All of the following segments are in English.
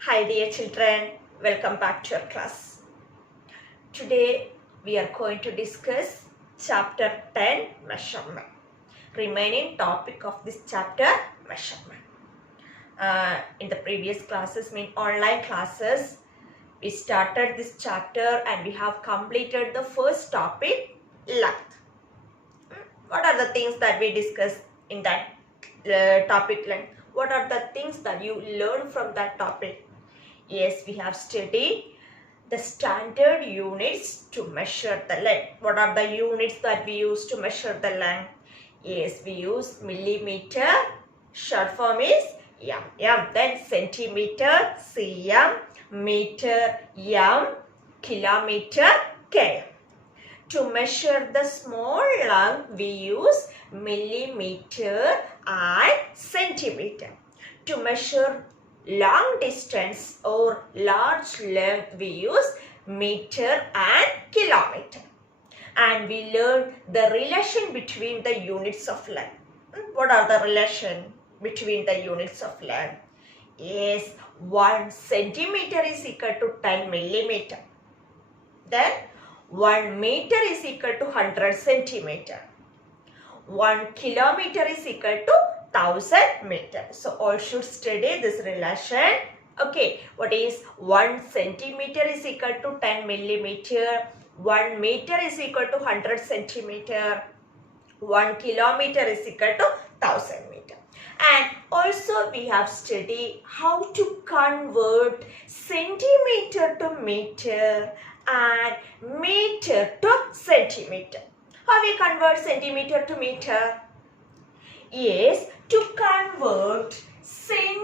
Hi dear children, welcome back to your class. Today we are going to discuss chapter 10 measurement. Remaining topic of this chapter measurement. In the previous classes, online classes, we started this chapter and we have completed the first topic, length. What are the things that we discussed in that topic length? What are the things that you learn from that topic? Yes, we have studied the standard units to measure the length. What are the units that we use to measure the length? Yes, we use millimeter. Short form is m. Then centimeter, cm, meter, m, kilometer, km. To measure the small length, we use millimeter and centimeter. To measure long distance or large length, we use meter and kilometer. And we learn the relation between the units of length. What are the relation between the units of length? Yes, 1 centimeter is equal to 10 millimeter. Then 1 meter is equal to 100 centimeter. 1 kilometer is equal to 1000 meters. So all should study this relation. Okay, what is 1 centimeter is equal to 10 millimeter. 1 meter is equal to 100 centimeter. 1 kilometer is equal to 1000 meter. And also we have studied how to convert centimeter to meter and meter to centimeter. How we convert centimeter to meter? Yes, to convert centimeter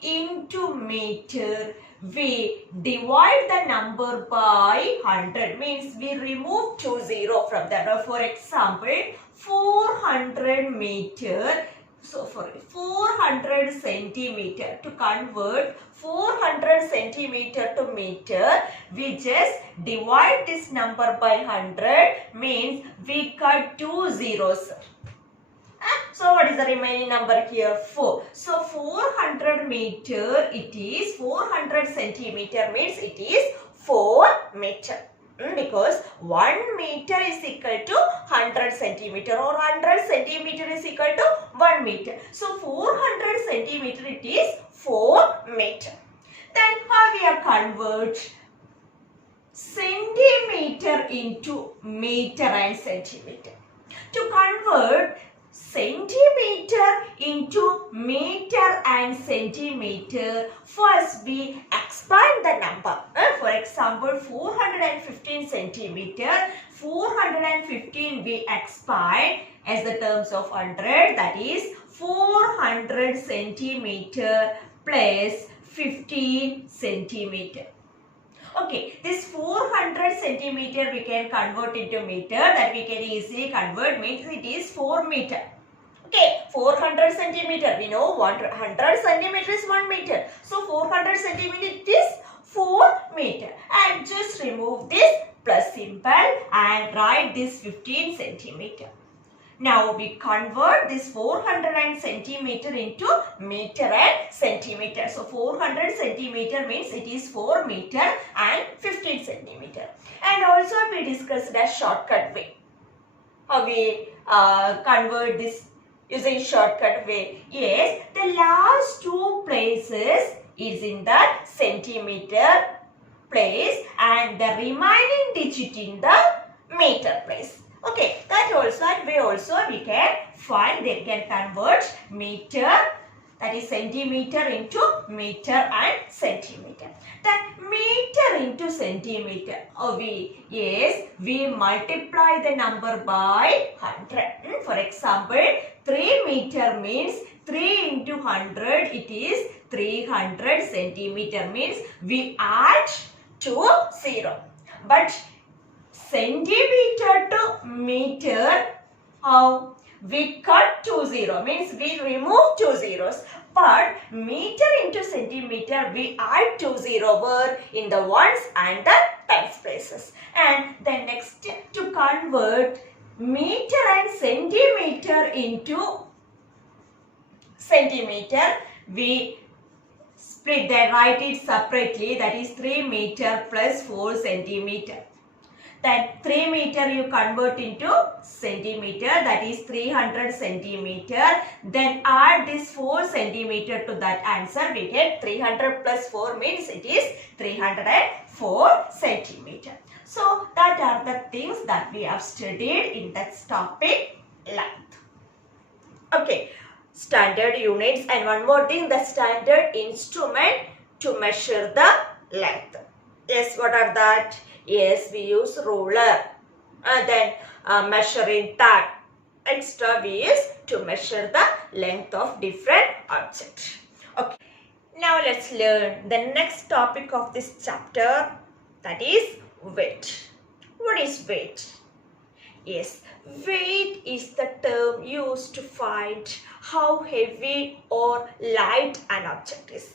into meter, we divide the number by 100. Means we remove 20 from that. For example, 400 meter. So for 400 centimeter, to convert 400 centimeter to meter, we just divide this number by 100, means we cut 2 zeros. So what is the remaining number here? 4. So 400 meter, it is 400 centimeter means it is 4 meter. Because 1 meter is equal to 100 centimeter or 100 centimeter is equal to 1 meter. So 400 centimeter it is 4 meter. Then how we are convert centimeter into meter and centimeter? To convert centimeter into meter and centimeter, first we expand the number. For example, 415 centimeter, 415 we expand as the terms of 100, that is 400 centimeter plus 15 centimeter. Okay, this 400 centimeter we can convert into meter, that we can easily convert, means it is 4 meter. Okay, 400 centimeter, we know 100 centimeter is 1 meter. So 400 centimeter it is 4 meter. And just remove this plus symbol and write this 15 centimeter. Now we convert this 400 centimeter into meter and centimeter. So 400 centimeter means it is 4 meter and 15 centimeter. And also we discussed a shortcut way. How we convert this using shortcut way? Yes, the last two places is in the centimeter place and the remaining digit in the meter place. Okay, that way also we can find, they can convert meter, that is centimeter into meter and centimeter. Then meter into centimeter. We multiply the number by 100. For example, 3 meter means 3 into 100, it is 300 centimeter, means we add 2 0. But centimeter to meter, how? We cut 2 0, means we remove 2 zeros. But meter into centimeter, we add 2 0 in the ones and the tens places. And then next, to convert meter and centimeter into centimeter, we split, then write it separately, that is 3 meter plus 4 centimeter. Then 3 meter you convert into centimeter, that is 300 centimeter. Then add this 4 centimeter to that answer, we get 300 plus 4 means it is 304 centimeter. So that are the things that we have studied in that topic, length. Okay, standard units, and one more thing, the standard instrument to measure the length. Yes, what are that? Yes, we use ruler, and then measuring tape. Extra we use to measure the length of different objects. Okay, now let's learn the next topic of this chapter, that is weight. What is weight? Yes, weight is the term used to find how heavy or light an object is.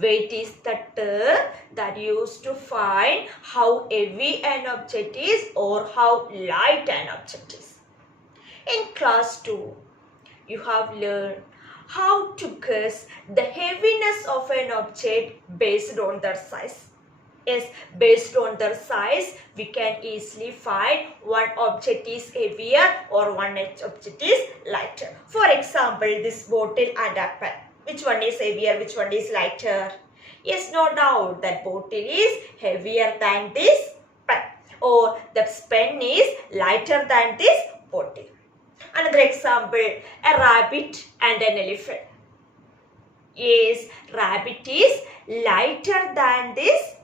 Weight is the term that used to find how heavy an object is or how light an object is. In class 2, you have learned how to guess the heaviness of an object based on their size. Yes, based on their size, we can easily find one object is heavier or one object is lighter. For example, this bottle and a pen. Which one is heavier, which one is lighter? Yes, no doubt that bottle is heavier than this pen, or the pen is lighter than this bottle. Another example, a rabbit and an elephant. Yes, rabbit is lighter than this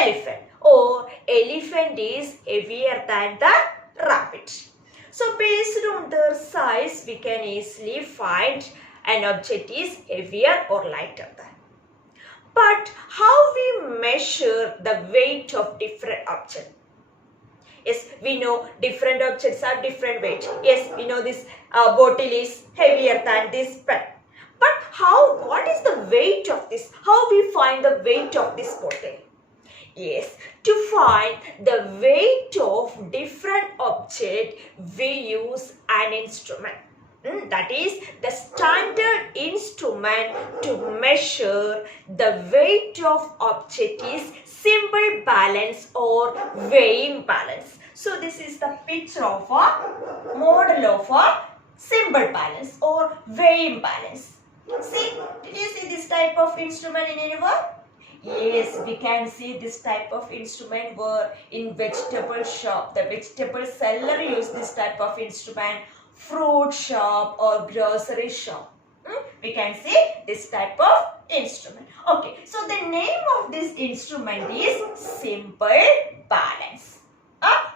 elephant, or elephant is heavier than the rabbit. So based on their size, we can easily find an object is heavier or lighter than. But how we measure the weight of different objects? Yes, we know different objects have different weight. Yes, we know this bottle is heavier than this pen. But what is the weight of this? How we find the weight of this bottle? Yes, to find the weight of different object, we use an instrument. That is the standard instrument to measure the weight of object is simple balance or weighing balance. So this is the picture of a model of a simple balance or weighing balance. See, did you see this type of instrument in any work? Yes, we can see this type of instrument were in vegetable shop. The vegetable seller used this type of instrument. Fruit shop or grocery shop. We can see this type of instrument. Okay, so the name of this instrument is simple balance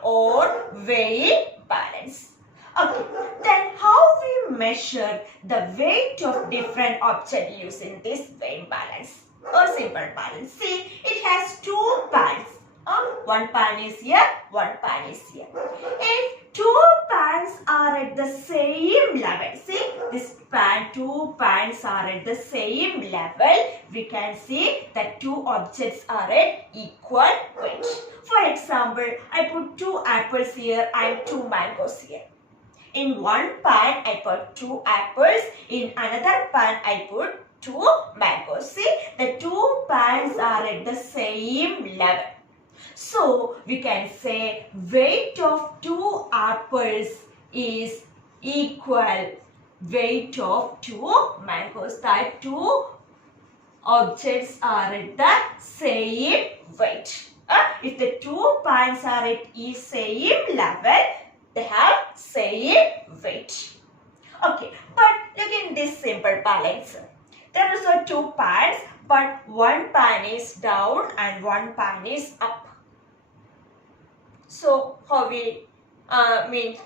or weighing balance. Okay, then how we measure the weight of different objects using this weighing balance or simple balance? See, it has two pans. One pan is here, one pan is here. If two pans are at the same level, see this pan, two pans are at the same level, we can see that two objects are at equal weight. For example, I put 2 apples here and 2 mangoes here. In one pan, I put 2 apples. In another pan, I put 2 mangoes. See, the 2 pans are at the same level. So, we can say weight of 2 apples is equal weight of 2 mangoes. That 2 objects are at the same weight. If the 2 pans are at the same level, they have same weight. Okay, but look in this simple balance. There are also 2 pans, but one pan is down and one pan is up. So, how we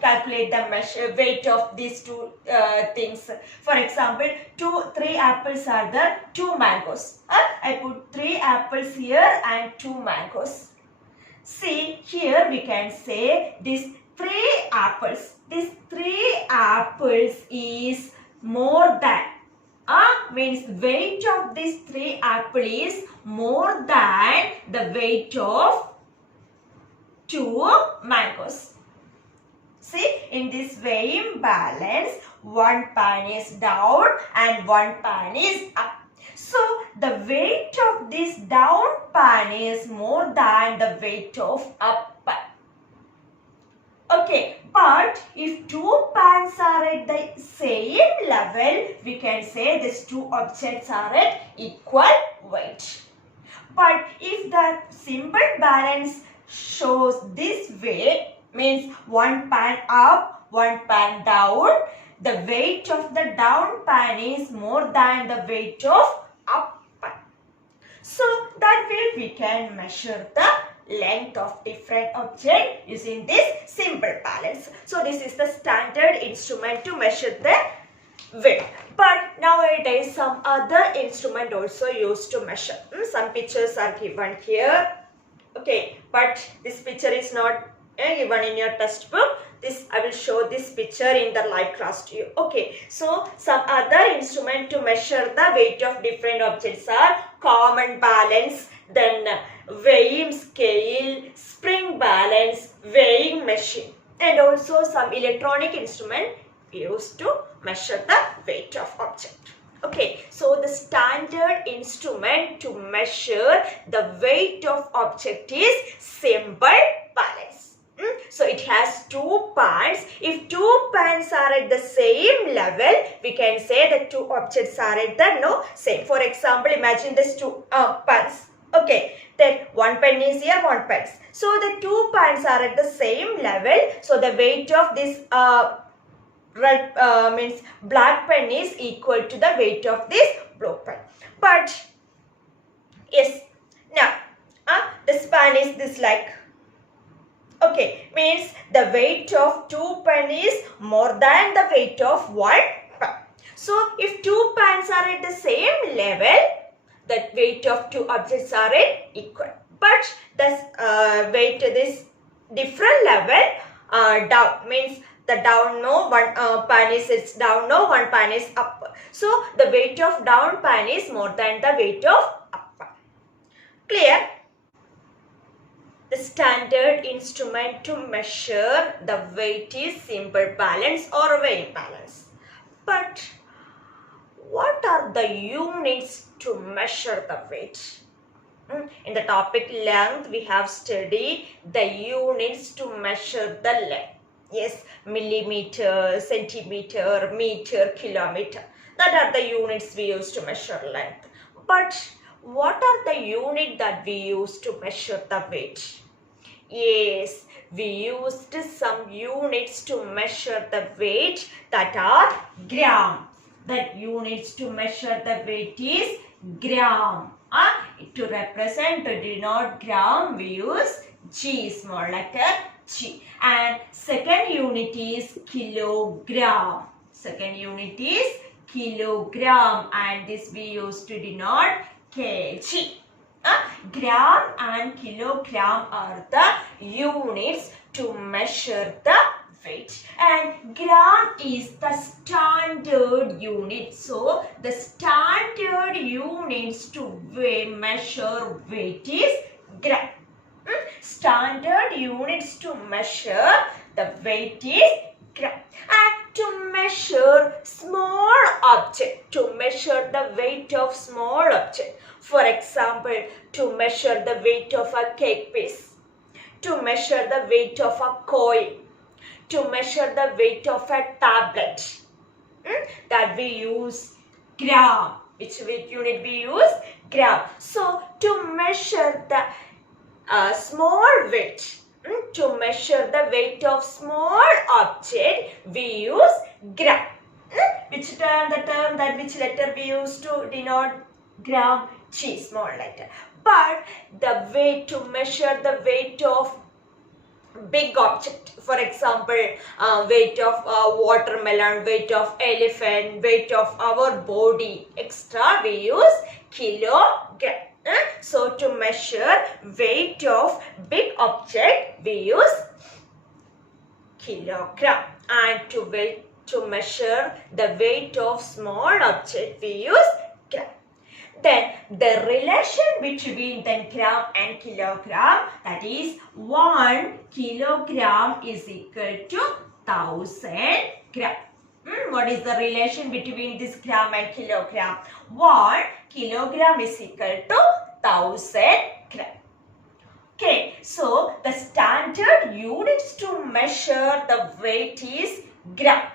calculate the weight of these two things? For example, 3 apples are there, 2 mangoes. I put 3 apples here and 2 mangoes. See, here we can say this 3 apples. This 3 apples is more than. Means weight of this 3 apple is more than the weight of 2 mangoes. See, in this weighing balance, one pan is down and one pan is up. So the weight of this down pan is more than the weight of up pan. Okay, but if two pans are at the same level, we can say these two objects are at equal weight. But if the symbol balance shows this way, means one pan up, one pan down, the weight of the down pan is more than the weight of up pan. So that way we can measure the length of different object using this symbol balance. So this is the standard instrument to measure the weight. But nowadays some other instrument also used to measure. Some pictures are given here. Okay, but this picture is not given in your textbook. This I will show this picture in the live class to you. Okay, so some other instrument to measure the weight of different objects are common balance, then weighing scale, spring balance, weighing machine, and also some electronic instrument used to measure the weight of object. Okay, so the standard instrument to measure the weight of object is symbol balance. So it has two pans. If two pans are at the same level, we can say the two objects are at the same. For example, imagine these two pans. Okay, then one pen is here, one pen. So the two pans are at the same level. So the weight of this red means black pen is equal to the weight of this blue pen. But yes, now the span is this like. Okay, means the weight of two pen is more than the weight of one pen. So if two pans are at the same level, the weight of two objects are at equal. But the weight this different level down means the down one pan is it's down one pan is up. So the weight of down pan is more than the weight of up pan. Clear? The standard instrument to measure the weight is symbol balance or weighing balance. But what are the units to measure the weight? In the topic length, we have studied the units to measure the length. Yes, millimeter, centimeter, meter, kilometer. That are the units we use to measure length. But what are the units that we use to measure the weight? Yes, we used some units to measure the weight that are gram. The units to measure the weight is gram. To represent to denote gram, we use G, small letter G. And second unit is kilogram. Second unit is kilogram, and this we use to denote kg. Gram and kilogram are the units to measure the weight, and gram is the standard unit. So the standard units to measure weight is gram. Standard units to measure the weight is gram. And to measure small object, to measure the weight of small object. For example, to measure the weight of a cake piece, to measure the weight of a coin, to measure the weight of a tablet, that we use gram. Which unit we use? Gram. So to measure the small weight, to measure the weight of small object, we use gram. Which term? The term that which letter we use to denote gram? G, small letter. But the weight to measure the weight of big object, for example, weight of watermelon, weight of elephant, weight of our body, extra, we use kilogram. So to measure weight of big object, we use kilogram. And to measure the weight of small object, we use gram. Then the relation between the gram and kilogram, that is 1 kilogram is equal to 1000 gram. What is the relation between this gram and kilogram? 1 kilogram is equal to 1000 gram. Okay, so the standard units to measure the weight is gram.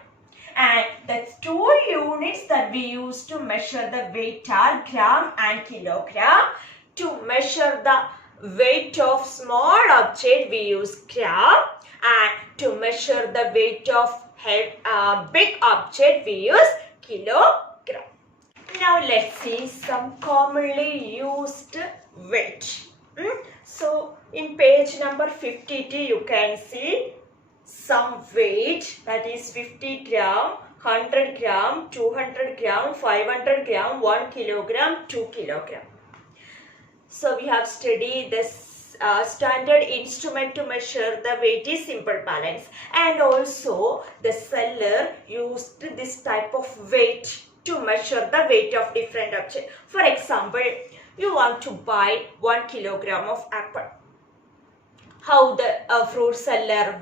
And the two units that we use to measure the weight are gram and kilogram. To measure the weight of small object we use gram, and to measure the weight of big object we use kilogram. Now let's see some commonly used weight. So in page number 52 you can see some weight, that is 50 gram, 100 gram, 200 gram, 500 gram, 1 kilogram, 2 kilogram. So we have studied this standard instrument to measure the weight is simple balance, and also the seller used this type of weight to measure the weight of different objects. For example, you want to buy 1 kilogram of apple. How the fruit seller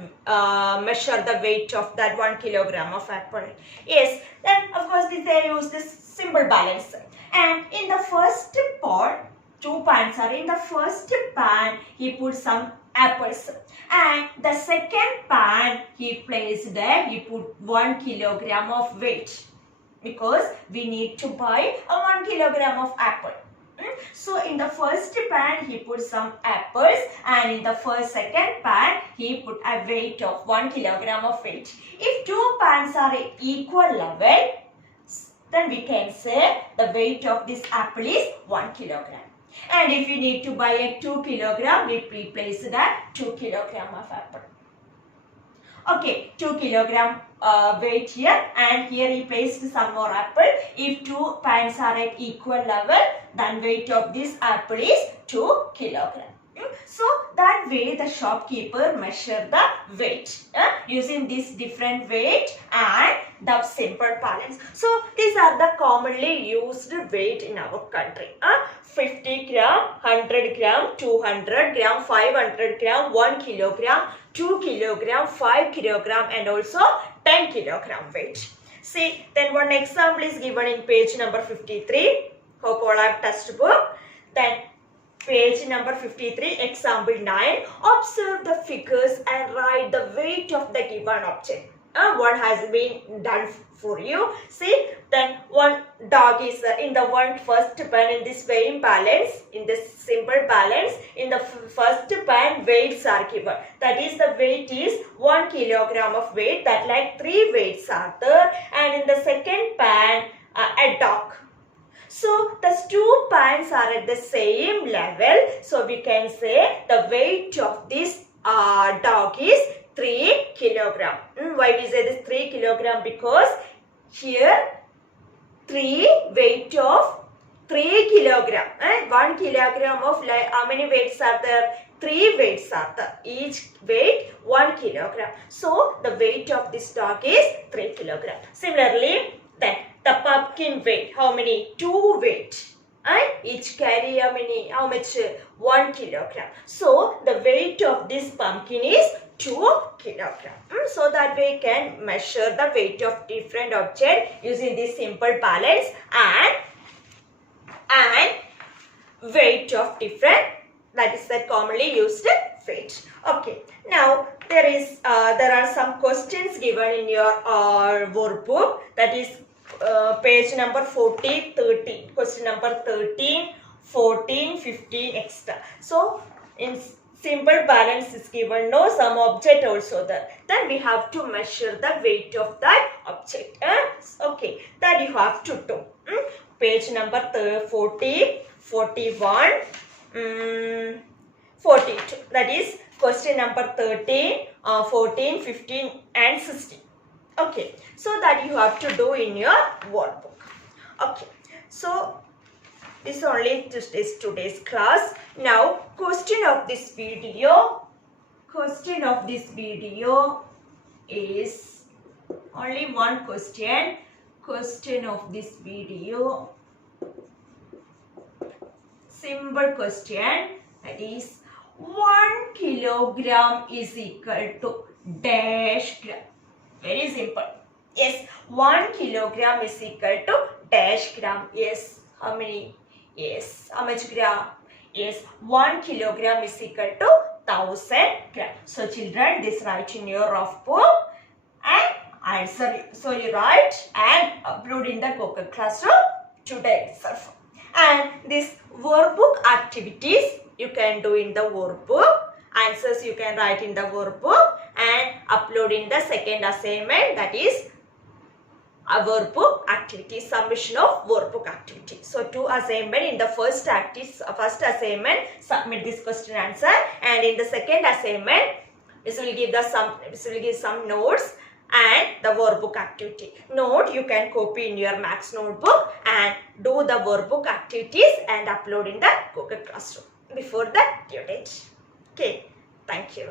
measure the weight of that 1 kilogram of apple? Yes, then of course they use this simple balance. And in the first pot, 2 pans are in the first pan, he put some apples. And the second pan he placed there, he put 1 kilogram of weight. Because we need to buy a 1 kilogram of apple. So in the first pan he put some apples, and in the second pan he put a weight of 1 kilogram of weight. If 2 pans are equal level, then we can say the weight of this apple is 1 kilogram. And if you need to buy a 2 kilogram, we place that 2 kilogram of apple. Okay, 2 kilogram weight here, and here he placed some more apple. If 2 pans are at equal level, then weight of this apple is 2 kilogram. So that way the shopkeeper measure the weight using this different weight and the simple balance. So these are the commonly used weight in our country. 50 gram, 100 gram, 200 gram, 500 gram, 1 kilogram, 2 kilogram, 5 kilogram, and also 10 kilogram weight. See, then one example is given in page number 53. Hope all have textbook. Then page number 53, example 9. Observe the figures and write the weight of the given object. What has been done for you? See, then one dog is in the first pan in this weighing balance, in this simple balance. In the first pan, weights are given. That is, the weight is 1 kilogram of weight. That like 3 weights are there. And in the second pan, a dog. So the 2 pans are at the same level. So we can say the weight of this dog is 3 kilogram. Why we say this 3 kilogram? Because here 3 weight of 3 kilogram. 1 kilogram of how many weights are there? 3 weights are there. Each weight 1 kilogram. So the weight of this dog is 3 kilogram. Similarly, then the pumpkin weight, how many? 2 weight. Each carry how much? 1 kilogram. So the weight of this pumpkin is 2 kilogram. So that we can measure the weight of different object using this simple balance and weight of different, that is the commonly used weight. Okay. Now there are some questions given in your workbook, that is page number 40, 13. Question number 13, 14, 15, etc. So in simple balance is given, no some object also there. Then we have to measure the weight of that object. Okay, that you have to do. Page number 40, 41, 42. That is question number 13, 14, 15 and 16. Okay, so that you have to do in your workbook. Okay, so this only is today's class. Now, question of this video is only one question. Question of this video, simple question, that is 1 kilogram is equal to dash gram. Very simple. Yes, 1 kilogram is equal to dash gram. Yes, how many? Yes, how much gram? Yes, 1 kilogram is equal to 1000 gram. So children, this write in your rough book and answer. So you write and upload in the Google Classroom today itself. And this workbook activities you can do in the workbook. Answers you can write in the workbook and upload in the second assignment, that is a workbook activity, submission of workbook activity. So 2 assignment. In the first assignment, submit this question answer, and in the second assignment, this will give some notes and the workbook activity. Note you can copy in your Max notebook and do the workbook activities and upload in the Google Classroom before the due date. Okay, thank you.